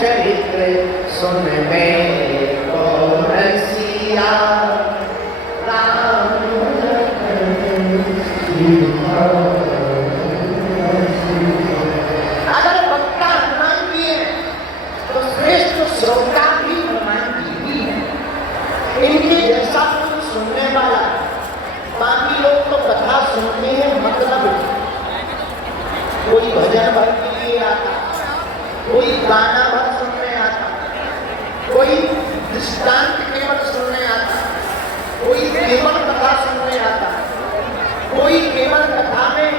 चरित्र सुन मेरे को रसिया, राम अगर वक्ता हनुमान जी है तो श्रेष्ठ श्रोता भी हनुमान जी ही है। इनके जैसा कोई सुनने वाला, बाकी लोग तो कथा सुनते हैं मतलब, कोई भजन भर के लिए आता, कोई गाना भर सुनने आता, कोई दृष्टांत केवल सुनने आता, कोई केवल कथा सुनने आता, कोई केवल कथा में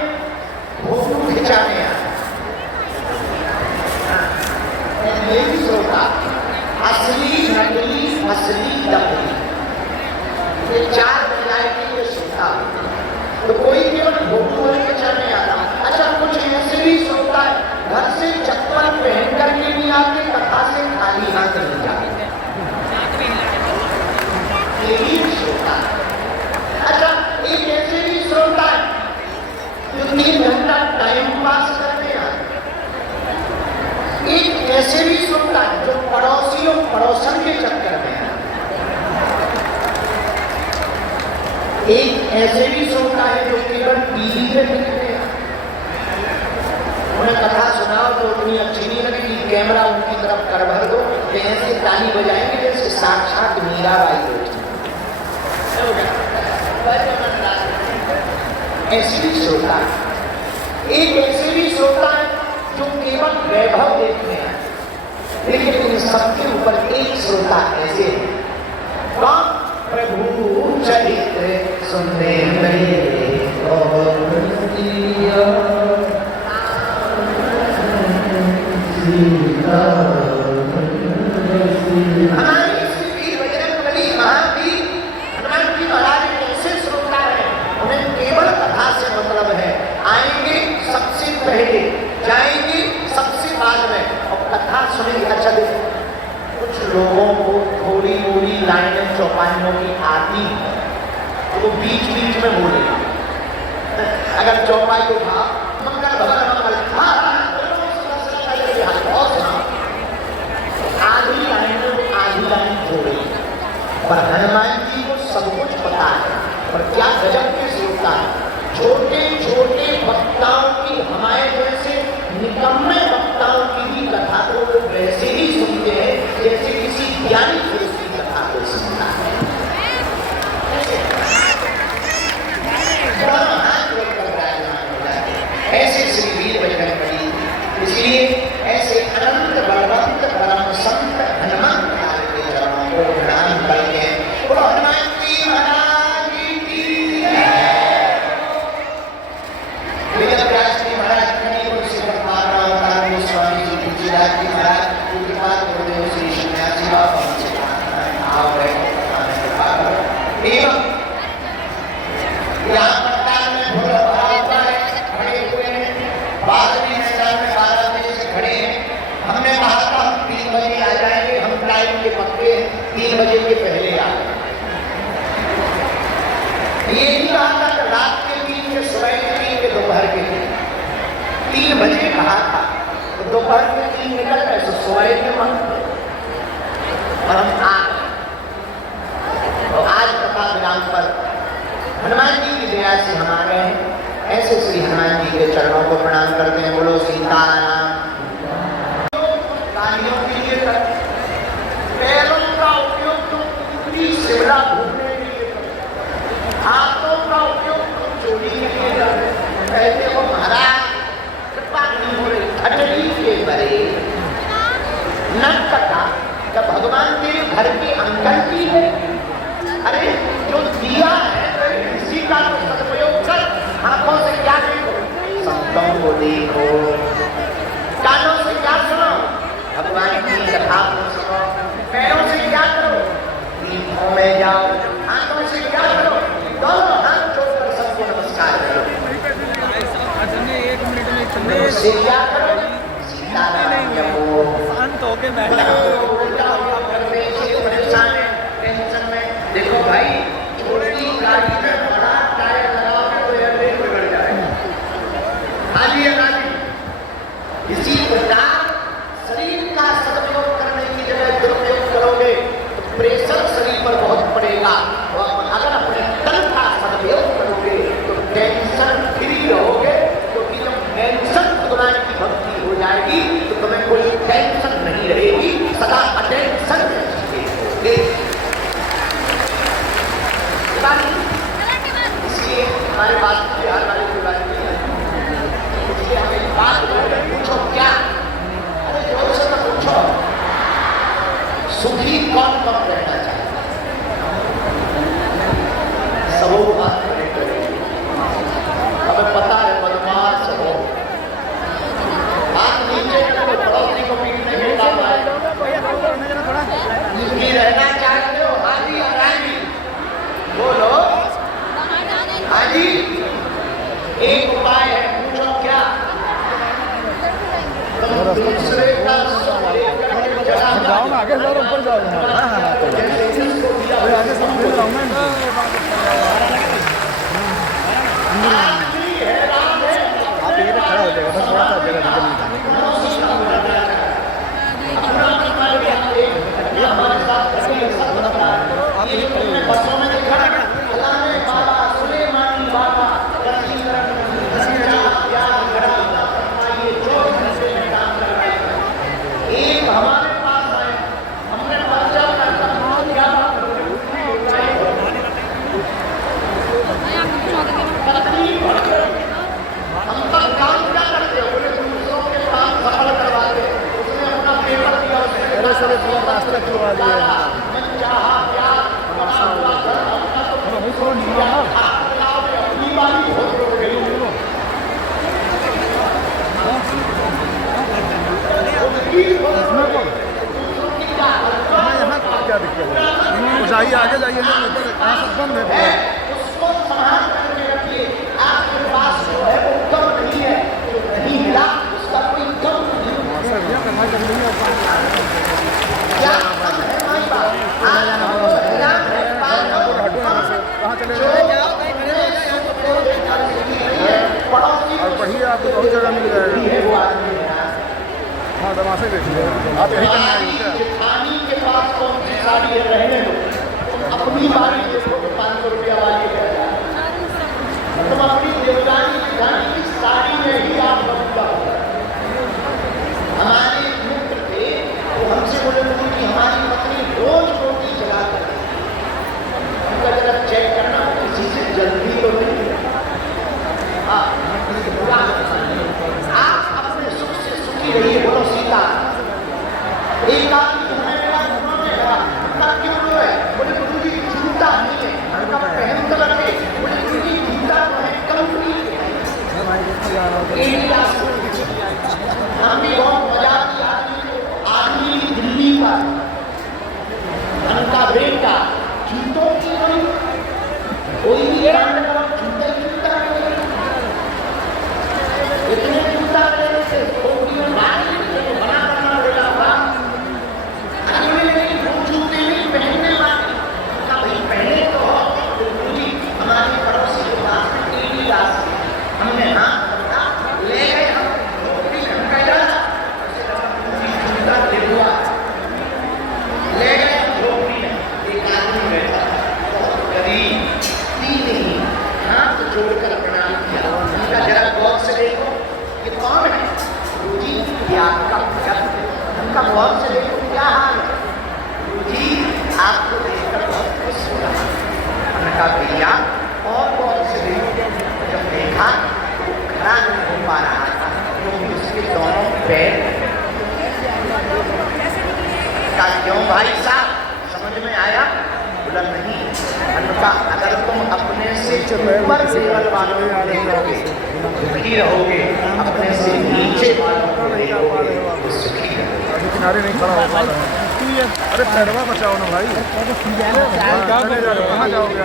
फोटो खिंचाने आता। ये भी श्रोता, असली नकली असली नकली, ये चार वैरायटी के श्रोता। तो कोई केवल फोटो खिंचाने आता। अच्छा, कुछ ऐसे भी श्रोता है घर से चप्पल पहन करके नहीं आते, कथा से खाली हाथ नहीं जाते, ये भी श्रोता है। अच्छा, एक ऐसे भी श्रोता है जो 3 घंटा टाइम पास करने आते। एक ऐसे भी श्रोता है जो पड़ोसियों पड़ोसन के चक्कर में है। एक ऐसे भी श्रोता है जो केवल टीवी पे देखते हैं। उन्हें कथा सुनाओ तो उतनी अच्छी नहीं लगेगी, कैमरा उनकी तरफ कर भर दो, ऐसे ताली बजाएंगे जैसे साक्षात मीराबाई होती। ऐसे भी श्रोता है। एक ऐसे भी श्रोता है जो केवल वैभव देखते हैं। लेकिन इन सबके ऊपर एक श्रोता ऐसे है, प्रभु चरित्र सुनने मेरे को रसिया, हमारी श्री बजरंगबली महावीर हनुमान जी महाराज ऐसे श्रोता है, उन्हें केवल कथा से मतलब है। आएंगे सबसे पहले, जाएंगे सबसे बाद में, और कथा सुनेंगे। अच्छा देखो, कुछ लोगों को थोड़ी थोड़ी लाइनें चौपाइयों की आती है तो वो बीच बीच में बोलेगा। अगर चौपाई उठा मंगल भगवान मंगल, आधी लाइन छोड़ेगी। पर हनुमान जी को सब कुछ पता है। पर क्या गजब के श्रोता है, छोटे छोटे वक्ताओं की, हमारे जैसे निकम्मे वक्ताओं की भी कथा को वो वैसे ही सुनते हैं जैसे किसी ज्ञानी पुरुष की कथा को सुनता है। ऐसे श्री वीर बजरंगबली, इसलिए ऐसे अनंत बलवंत परम संत हनुमान लाल के चरणों को प्रणाम करके बोलो हनुमान जी महाराज की जय। वेदव्यास जी महाराज कहीं से परमात्मा अवतार गोस्वामी जी तुलसीदास जी महाराज उनके बाद गुरुदेव श्री सन्यासी बाबा से आओ बैठो, एवं यहाँ पट्टाल में भोला बाबा खड़े हुए हैं, बारहवीं मैदान में 12 बजे से खड़े हैं। हमने कहा था हम 3 बजे आ जाएंगे, हम टाइम के पक्के 3 बजे के पहले आ गए। ये नहीं कहा था कि रात के 3 के, सुबह के 3 के, दोपहर के 3 बजे कहा था, तो दोपहर के 3 निकल गए तो सुबह के मन और हम आ गए। तो आज कथा विराम पर हनुमान जी की दया से हम आ गए हैं। ऐसे श्री हनुमान जी के चरणों को प्रणाम करते हैं। बोलो सीताराम। गाड़ियों के लिए पैरों का उपयोग तो पूरी शिमला घूमने के लिए, हाथों का उपयोग तो चोरी के लिए कहते हो महाराज कृपा नहीं हो रही। खटरी के बरे न कटा जब भगवान तेरे घर के अंकल की है, अरे जो दिया है इसी का तो सदुपयोग कर। आंखों से क्या देखो, संतों को देखो, कानों से क्या सुनो, भगवान की कथा को सुनो, पैरों से क्या करो, तीर्थों में जाओ, हाथों से क्या करो, दोनों हाथ जोड़कर सबको नमस्कार करो। से क्या करो, सीताराम जपो। शांत होके बैठो, परेशान है, टेंशन में। देखो भाई, छोटी गाड़ी में बड़ा टायर लगाओगे तो एयरबैग बिगड़ जाएगा। इसी प्रकार शरीर का प्रेशर शरीर पर बहुत पड़ेगा। और अगर अपने तन का सदुपयोग करोगे तो टेंशन फ्री रहोगे, क्योंकि जब टेंशन भगवान की भक्ति हो जाएगी तो तुम्हें कोई टेंशन नहीं रहेगी, सदा अटेंशन रहोगे। इसलिए हमारे बात बिहार वाले की बात नहीं है, इसलिए हमें बात पूछो क्या, अरे जोर से तो पूछो, सुखी कौन कौन रहना चाहिए? सबो बात हमें पता है, बदमाश हो बात नीचे रखो, पड़ोसी को पीटने के काम आए। सुखी रहना चाहते हो? हाजी आरामी बोलो। हाजी एक उपाय है, पूछो क्या? दूसरे का जाओ ना, आगे जाओ, ऊपर जाओ। आगे सब ले जाओ मैं। आप यहीं पे खड़ा हो जाएगा, बस थोड़ा सा जगह निकलने आप यहीं खड़े हो बसों में देखा बाबा सुलेमानी बाबा एक हमारे पास आए, हमने पर्चा क्या हम तक काम क्या करते हो? बोले दूसरों के काम सफल करवाते। उसने अपना पेपर दिया, अरे सर पूरा रास्ता खुलवा दिया क्या दिक्कत है? जाइए आगे जाइए, सब बंद है। उसको संभाल करके रखिए। आपके पास जो है वो कम नहीं है, जो नहीं मिला उसका कोई कम नहीं है। क्या कम है हमारी बात? कहाँ चले जाओ? और पढ़िए, आपको बहुत जगह मिल जाएगा। हाँ तमाशे देखिए, आप यही करना है। जेठानी के पास कौन सी साड़ी है, रहने दो, अपनी बारी देखो तो 500 रुपया वाली है। तुम अपनी देवरानी जेठानी की साड़ी में ही आप बदला। हमारे मित्र थे, वो हमसे बोले कि हमारी पत्नी रोज रोटी जला कर, उनका जरा चेक करना किसी से जल्दी तो नहीं। आप अपने सुख से सुखी रहिए, बोलो सीता। एक आदमी तुम्हें मेरा घुमाने लगा, उनका क्यों है? बोले गुरु जी जूता नहीं है, उनका पहन कर रखे। बोले गुरु जी जूता तो है कंपनी के। हम भी बहुत मजा की आदमी दिल्ली का उनका बेटा जूतों की कोई भी जूता इतने जूता लेने से बना करना पड़ेगा। वो जूते नहीं पहनने वाले, भाई पहने तो हमारे पड़ोसी के पास हमने हाथ ले गए, ले गए झोपड़ी में। एक आदमी बैठा बहुत गरीब, नहीं हाथ जोड़कर प्रणाम किया। उनका जरा गौर से देखो, ये कौन है? गुरुजी ये आपका भक्त है। उनका गौर से देखो क्या हाल है? गुरुजी आपको देखकर बहुत खुश हो रहा। उनका भैया और गौर से देखो, जब देखा तो खड़ा नहीं हो पा रहा था, क्योंकि उसके दोनों पैर का। क्यों भाई साहब, समझ में आया? बोला नहीं। उनका अगर तुम अपने से ऊपर लेवल वालों को दुखी रहोगे, अपने से नीचे वालों को तो सुखी रहोगे। किनारे नहीं खड़ा हो पा रहा है। अरे पैरवा बचाओ ना भाई, कहाँ जाओगे?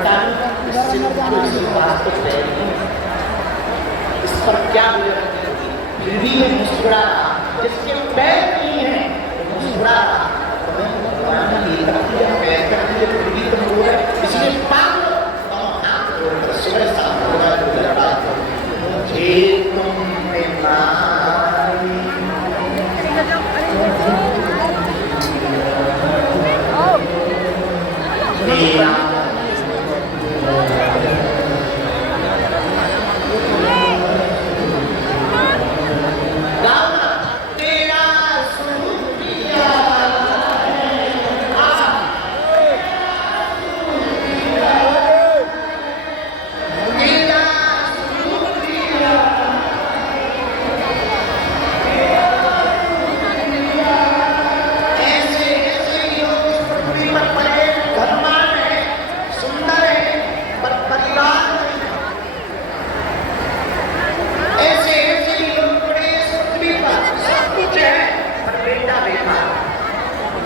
इस पर क्या फिर भी मैं मुस्कुरा रहा, जिसके पैर नहीं है मुस्कुरा रहा। इसलिए सुबह शाम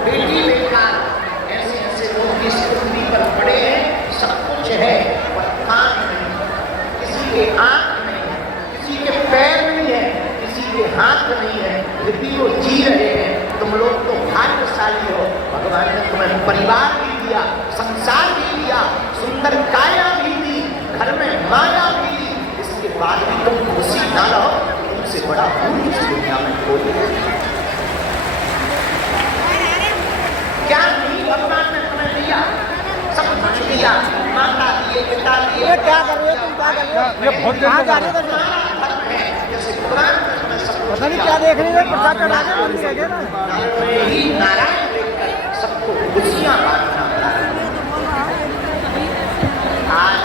बेटी बेकार, ऐसे ऐसे लोग जिस पृथ्वी पर पड़े हैं, सब कुछ है पर कान नहीं, किसी के आंख नहीं है, किसी के पैर नहीं है, किसी के हाथ नहीं है, फिर भी वो जी रहे हैं। तुम लोग तो भाग्यशाली हो, भगवान ने तुम्हें परिवार भी दिया, संसार भी दिया, सुंदर काया भी दी, घर में माया भी दी, इसके बाद भी तुम खुशी ना रहो, तुमसे बड़ा भूल इस दुनिया में कोई नहीं। क्या नहीं भगवान ने तुम्हें दिया, सब कुछ दिया, माता दिए, पिता दिए। ये क्या कर रहे हो तुम, क्या कर रहे हो? ये बहुत कहाँ जा रहे हो? तुम्हारा धर्म है, जैसे कुरान में तुम्हें सब कुछ पता नहीं दिया। क्या देख रहे हो, प्रसाद चढ़ा के बोल के गए ना। में ही नारायण देखकर सबको खुशियां बांटना। आज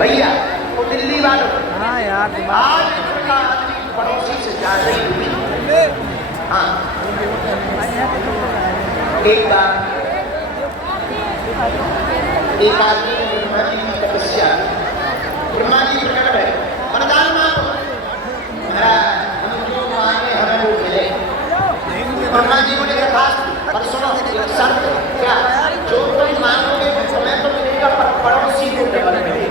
भैया वो दिल्ली वालों, हाँ यार आज उनका आदमी पड़ोसी से ज्यादा ही दुखी। हाँ, एक बार एक आदमी ने ब्रह्मा जी की तपस्या, ब्रह्मा जी प्रकट है, वरदान मांगो, महाराज हम जो मांगे हमें वो मिले। ब्रह्मा जी को लेकर खास, पर सुनो एक शर्त, क्या जो तुम मांगोगे तुम्हें तो मिलेगा, पर पड़ोसी को डबल मिलेगा।